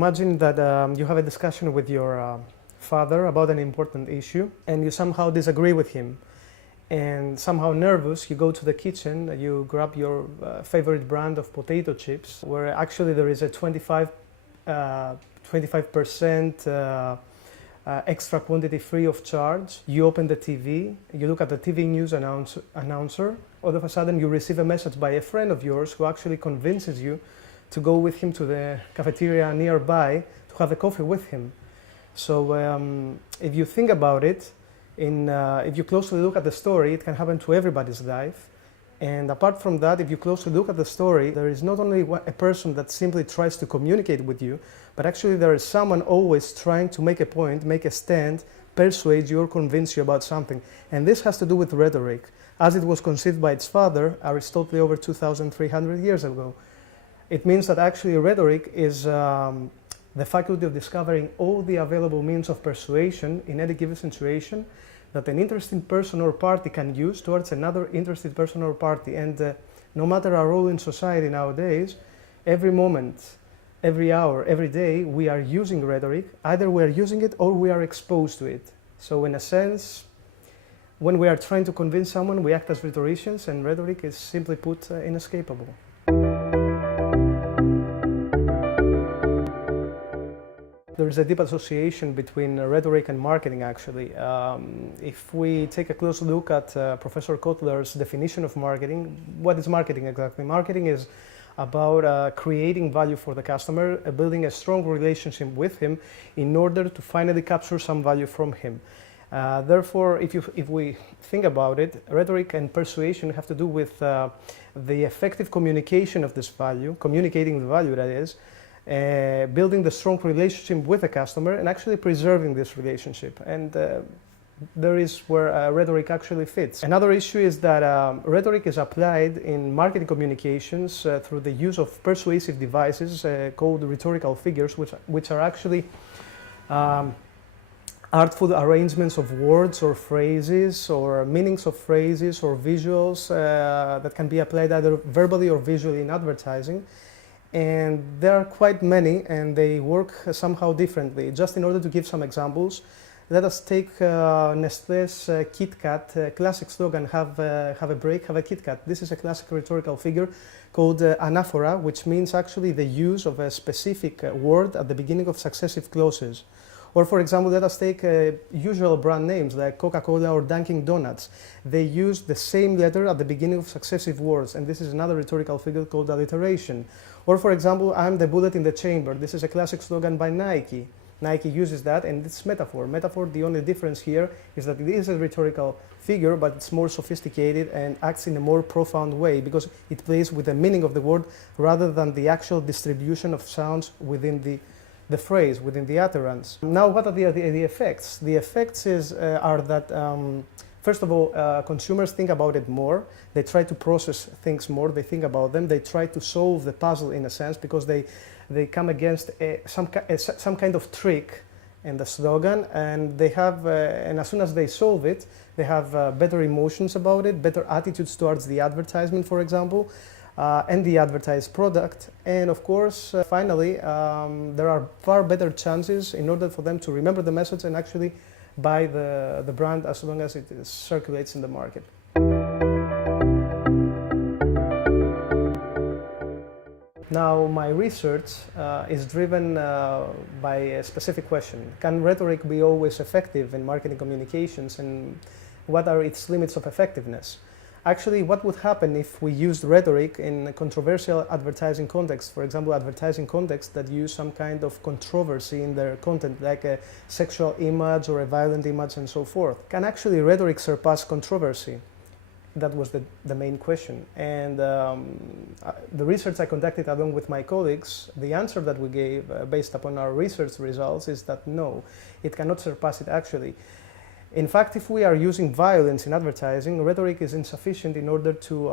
Imagine that you have a discussion with your father about an important issue and you somehow disagree with him. And somehow nervous, you go to the kitchen, you grab your favorite brand of potato chips, where actually there is a 25% extra quantity free of charge. You open the TV, you look at the TV news announcer. All of a sudden you receive a message by a friend of yours who actually convinces you to go with him to the cafeteria nearby to have a coffee with him. So if you think about it, if you closely look at the story, it can happen to everybody's life. And apart from that, if you closely look at the story, there is not only a person that simply tries to communicate with you, but actually there is someone always trying to make a point, make a stand, persuade you or convince you about something. And this has to do with rhetoric, as it was conceived by its father, Aristotle, over 2,300 years ago. It means that actually rhetoric is the faculty of discovering all the available means of persuasion in any given situation that an interested person or party can use towards another interested person or party. And no matter our role in society nowadays, every moment, every hour, every day, we are using rhetoric. Either we are using it or we are exposed to it. So in a sense, when we are trying to convince someone, we act as rhetoricians, and rhetoric is simply put inescapable. There is a deep association between rhetoric and marketing, actually. If we take a close look at Professor Kotler's definition of marketing, what is marketing exactly? Marketing is about creating value for the customer, building a strong relationship with him in order to finally capture some value from him. Therefore, if we think about it, rhetoric and persuasion have to do with the effective communication of this value, communicating the value, that is, building the strong relationship with the customer and actually preserving this relationship. And there is where rhetoric actually fits. Another issue is that rhetoric is applied in marketing communications through the use of persuasive devices called rhetorical figures, which are actually artful arrangements of words or phrases or meanings of phrases or visuals that can be applied either verbally or visually in advertising. And there are quite many, and they work somehow differently. Just in order to give some examples, let us take Nestlé's Kit Kat classic slogan, have a break, have a Kit Kat. This is a classic rhetorical figure called anaphora, which means actually the use of a specific word at the beginning of successive clauses. Or for example, let us take usual brand names like Coca-Cola or Dunkin' Donuts. They use the same letter at the beginning of successive words, and this is another rhetorical figure called alliteration. Or for example, I'm the bullet in the chamber. This is a classic slogan by Nike. Nike uses that, and it's metaphor. Metaphor, the only difference here is that it is a rhetorical figure, but it's more sophisticated and acts in a more profound way because it plays with the meaning of the word rather than the actual distribution of sounds within the phrase, within the utterance. Now, what are the effects? The effects are that, first of all, consumers think about it more. They try to process things more. They think about them. They try to solve the puzzle in a sense because they come against some kind of trick in the slogan, and they have, and as soon as they solve it, they have better emotions about it, better attitudes towards the advertisement, for example. And the advertised product, and of course, finally, there are far better chances in order for them to remember the message and actually buy the brand as long as it circulates in the market. Now, my research is driven by a specific question. Can rhetoric be always effective in marketing communications, and what are its limits of effectiveness? Actually, what would happen if we used rhetoric in a controversial advertising context, for example, advertising context that use some kind of controversy in their content, like a sexual image or a violent image and so forth? Can actually rhetoric surpass controversy? That was the main question. And the research I conducted along with my colleagues, the answer that we gave based upon our research results is that no, it cannot surpass it actually. In fact, if we are using violence in advertising, rhetoric is insufficient in order to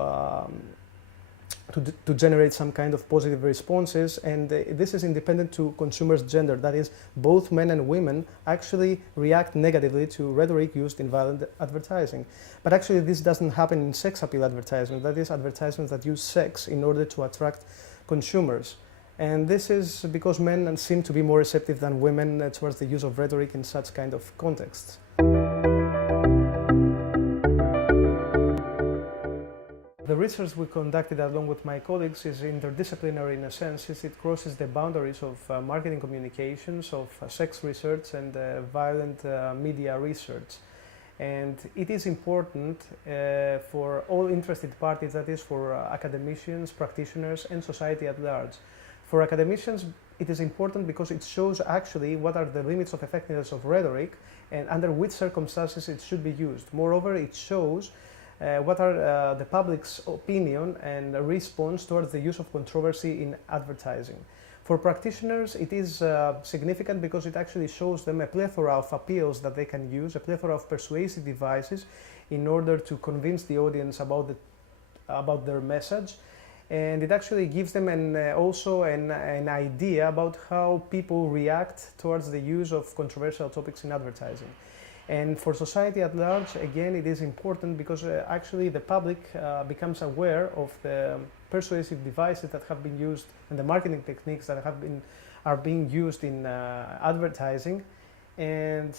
generate some kind of positive responses, and this is independent to consumers' gender. That is, both men and women actually react negatively to rhetoric used in violent advertising. But actually this doesn't happen in sex appeal advertising, that is, advertisements that use sex in order to attract consumers. And this is because men seem to be more receptive than women towards the use of rhetoric in such kind of contexts. The research we conducted along with my colleagues is interdisciplinary in a sense, since it crosses the boundaries of marketing communications, of sex research and violent media research. And it is important for all interested parties, that is for academicians, practitioners and society at large. For academicians, it is important because it shows actually what are the limits of effectiveness of rhetoric and under which circumstances it should be used. Moreover, it shows what are the public's opinion and response towards the use of controversy in advertising. For practitioners, it is significant because it actually shows them a plethora of appeals that they can use, a plethora of persuasive devices in order to convince the audience about their message. And it actually gives them also an idea about how people react towards the use of controversial topics in advertising. And for society at large, again, it is important because actually the public becomes aware of the persuasive devices that have been used and the marketing techniques that are being used in advertising, and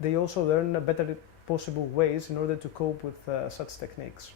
they also learn better possible ways in order to cope with such techniques.